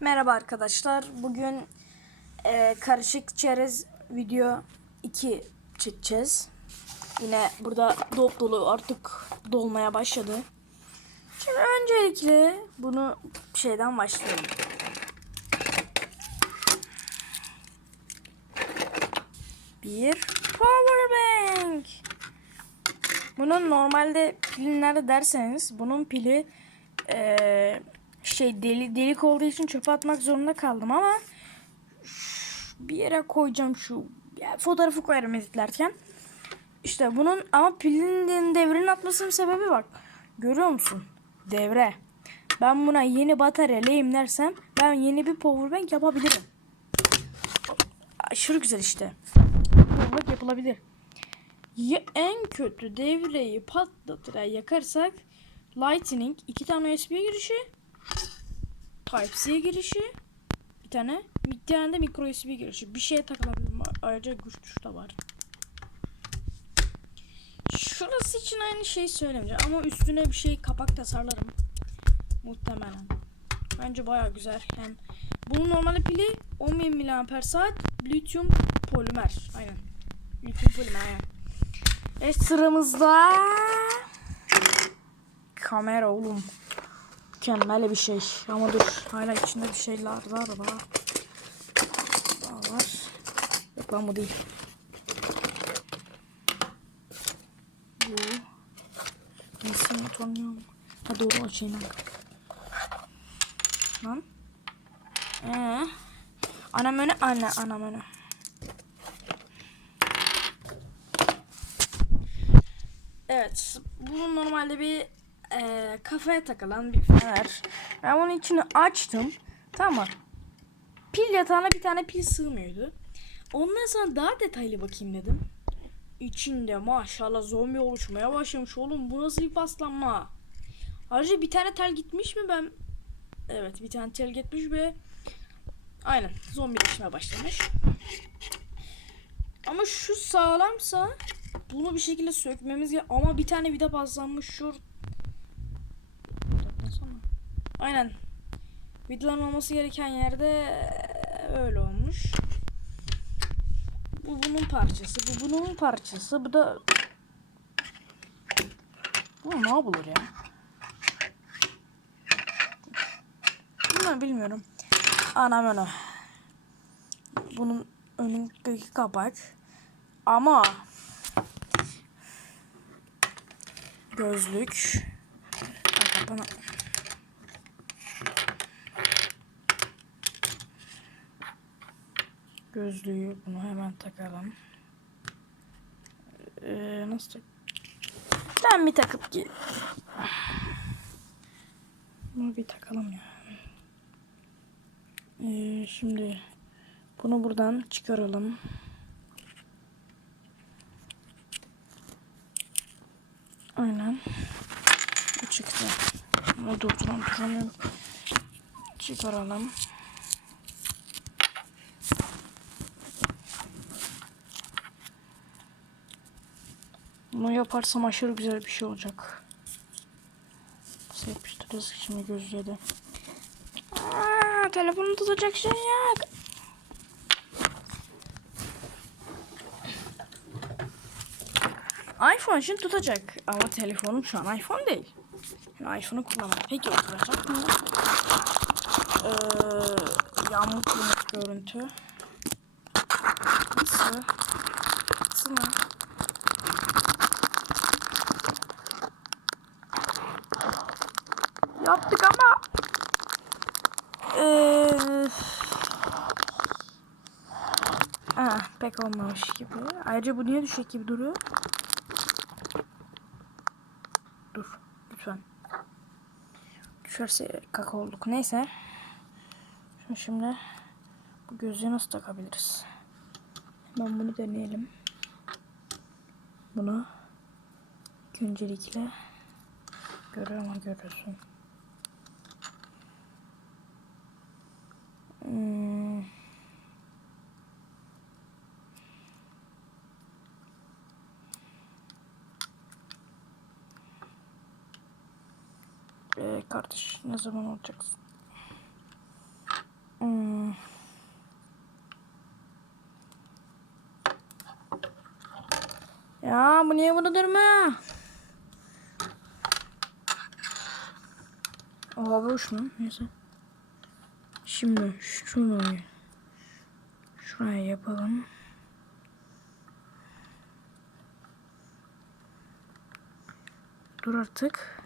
Merhaba arkadaşlar. Bugün e, karışık çerez video 2 çekeceğiz. Yine burada dop dolu artık dolmaya başladı. Şimdi öncelikle bunu şeyden başlayalım. Bir power bank. Bunun normalde pili derseniz bunun pili eee, şey deli delik olduğu için çöpe atmak zorunda kaldım ama bir yere koyacağım şu ya, fotoğrafı koyarım editlerken. İşte bunun ama pilin devrenin atmasının sebebi bak. Görüyor musun? Devre. Ben buna yeni batarya lehimlersem ben yeni bir powerbank yapabilirim. Aşırı güzel işte. Powerbank yapılabilir. Ya en kötü devreyi patlatır yakarsak Lightning iki tane USB girişi Type-C girişi bir tane bir tane de micro USB girişi bir şeye takılabilir ayrıca güç tuşu da var. Şurası için aynı şeyi söylemeyeceğim ama üstüne bir şey kapak tasarlarım. Muhtemelen. Bence baya güzel. Hem bunun normalde pili 10.000 mAh saat lityum polimer. Aynen. Lityum polimer aynen. Evet sıramızda kamera oğlum. Mükemmel bir şey. Ama dur hala içinde bir şeyler var var. Daha var. Yok lan bu değil. Bu. İnsanı tanıyorum. Ha doğru açayım lan. Lan. Ee. Anam öne anne anam öne. Evet. Bu normalde bir e, kafaya takılan bir fener. Ben onun içini açtım. Tamam? Pil yatağına bir tane pil sığmıyordu. Ondan sonra daha detaylı bakayım dedim. İçinde maşallah zombi oluşmaya başlamış oğlum. Bu nasıl bir paslanma? Ayrıca bir tane tel gitmiş mi ben? Evet bir tane tel gitmiş ve aynen zombileşmeye başlamış. Ama şu sağlamsa bunu bir şekilde sökmemiz gerek. Ama bir tane vida paslanmış şu. Aynen. Vidaların olması gereken yerde öyle olmuş. Bu bunun parçası. Bu bunun parçası. Bu da bu ne yapılır ya? Bunu bilmiyorum. Anam ana. Bunun önündeki kapak. Ama gözlük. Bak Gözlüğü bunu hemen takalım. Ee, nasıl tak? Ben bir takıp gel. Bunu bir takalım ya. Ee, şimdi bunu buradan çıkaralım. Aynen. Bu çıktı. Bunu durduran duramıyorum. Çıkaralım. Bunu yaparsam aşırı güzel bir şey olacak. Nasıl yapıştıracağız şimdi gözlüğe de. Aa, telefonu tutacak şey yok. iPhone için tutacak ama telefonum şu an iPhone değil. Yani iPhone'u kullanmam. Peki oturacak mı? Ee, yağmur görüntü. Nasıl? Nasıl mı? Yaptık ama ee, pek olmamış gibi. Ayrıca bu niye düşecek gibi duruyor? Dur lütfen. Düşerse kaka olduk. Neyse. Şimdi, şimdi bu gözlüğü nasıl takabiliriz? Hemen bunu deneyelim. Bunu öncelikle görüyor ama görüyorsun. Hmm. Kardeş ne zaman olacaksın? Hmm. Ya bu niye burada durma? Oha boş mu? Neyse. Şimdi şunu şuraya yapalım. Dur artık.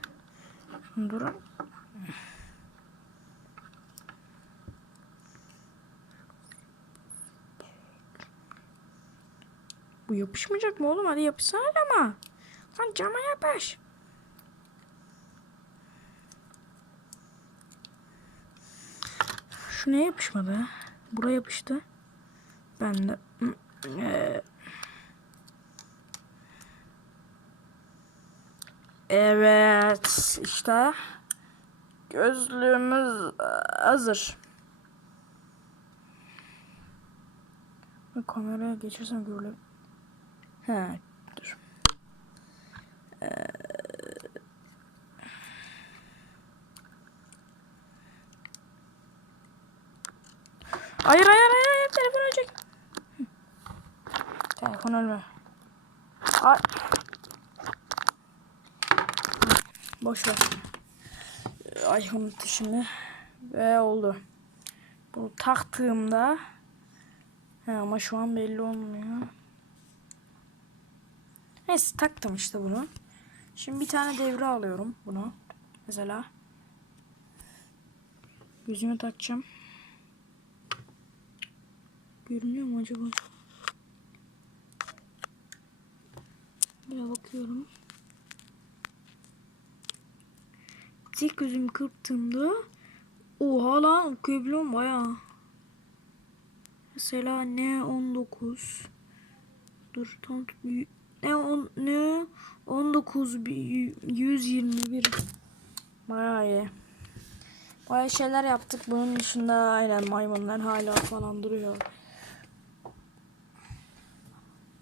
Şunu dur. Bu yapışmayacak mı oğlum? Hadi yapışsana ama. Lan cama yapış. Şu neye yapışmadı? Buraya yapıştı. Ben de... Ee, Evet işte gözlüğümüz hazır. Bir Kameraya geçirsem görülür. He dur. Ee, Hayır hayır hayır hayır telefon ölecek. Telefon ölme. Ay. Boş ver. Ay unuttu şimdi. Ve oldu. Bu taktığımda He, ama şu an belli olmuyor. Neyse taktım işte bunu. Şimdi bir tane devre alıyorum bunu. Mesela. Gözüme takacağım. Görünüyor mu acaba? Bir bakıyorum. Tek gözümü kırptığımda oha lan okuyabiliyorum bayağı. Mesela ne 19 dur tam ne on ne 19 bir- 121 bayağı iyi. Bayağı şeyler yaptık. Bunun dışında aynen maymunlar hala falan duruyor.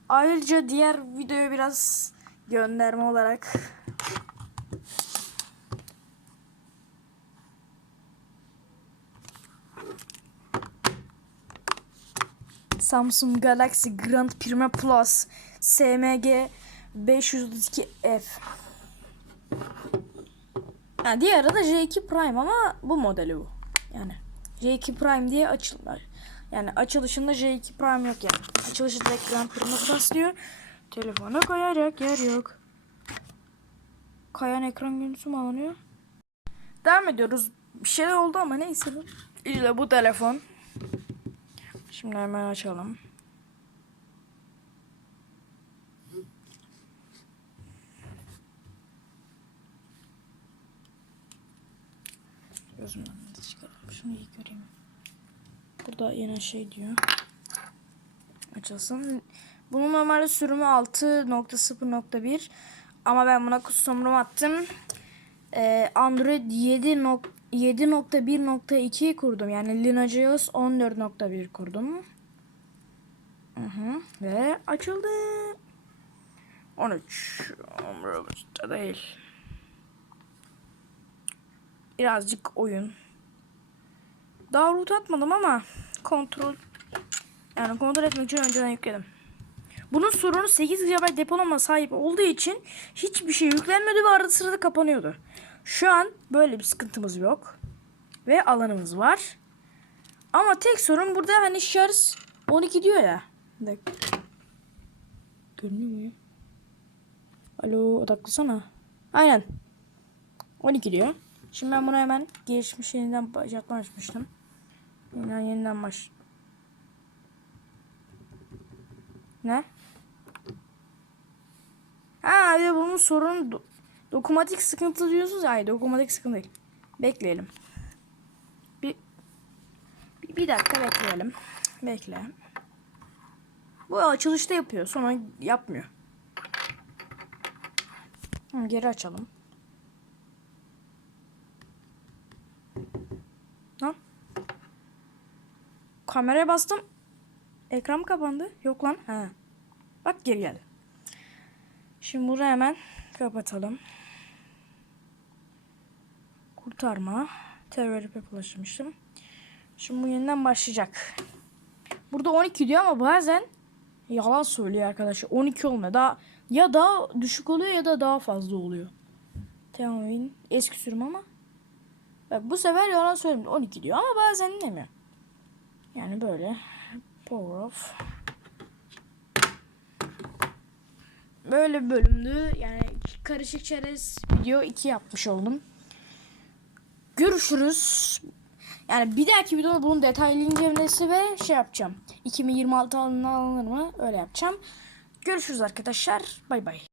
Ayrıca diğer videoyu biraz gönderme olarak Samsung Galaxy Grand Prime Plus SMG 502F. Ha, diğeri de J2 Prime ama bu modeli bu. Yani J2 Prime diye açılır. Yani açılışında J2 Prime yok yani. Açılışı direkt Grand Prime Plus diyor. Telefona koyacak yer yok. Kayan ekran görüntüsü mü alınıyor? Devam ediyoruz. Bir şeyler oldu ama neyse. İşte bu telefon. Şimdi hemen açalım. Gözümden de çıkaralım. Şunu iyi göreyim. Burada yine şey diyor. Açılsın. Bunun normalde sürümü 6.0.1 ama ben buna custom'umu attım. Ee, Android 7 nok 7.1.2 kurdum. Yani Lineageos 14.1 kurdum. Hı hı. Ve açıldı. 13. Umurumuzda değil. Birazcık oyun. Daha root atmadım ama kontrol yani kontrol etmek için önceden yükledim. Bunun sorunu 8 GB depolama sahip olduğu için hiçbir şey yüklenmedi ve arada sırada kapanıyordu. Şu an böyle bir sıkıntımız yok. Ve alanımız var. Ama tek sorun burada hani şarj 12 diyor ya. Bir dakika. Görünüyor mu? Alo odaklasana. Aynen. 12 diyor. Şimdi ben bunu hemen geçmiş yeniden başlatma. Yeniden yeniden baş. Ne? Ha bir de bunun sorunu do- dokunmatik sıkıntı diyorsunuz ya. Hayır dokunmatik sıkıntı değil. Bekleyelim. Bir, bir, dakika bekleyelim. Bekle. Bu açılışta yapıyor. Sonra yapmıyor. Geri açalım. Lan. Kameraya bastım. Ekran kapandı? Yok lan. Ha. Bak geri geldi. Şimdi burayı hemen kapatalım. Kurtarma. Terör yapılaşmıştım. Şimdi bu yeniden başlayacak. Burada 12 diyor ama bazen yalan söylüyor arkadaşlar. 12 olmuyor. Daha Ya daha düşük oluyor ya da daha fazla oluyor. Teomin eski sürüm ama. Bak bu sefer yalan söyledim 12 diyor ama bazen demiyor. Yani böyle power off. Böyle bölümdü. Yani karışık çerez video 2 yapmış oldum. Görüşürüz. Yani bir dahaki videoda bunun detaylı incelemesi ve şey yapacağım. 2026 alınır mı? Öyle yapacağım. Görüşürüz arkadaşlar. Bay bay.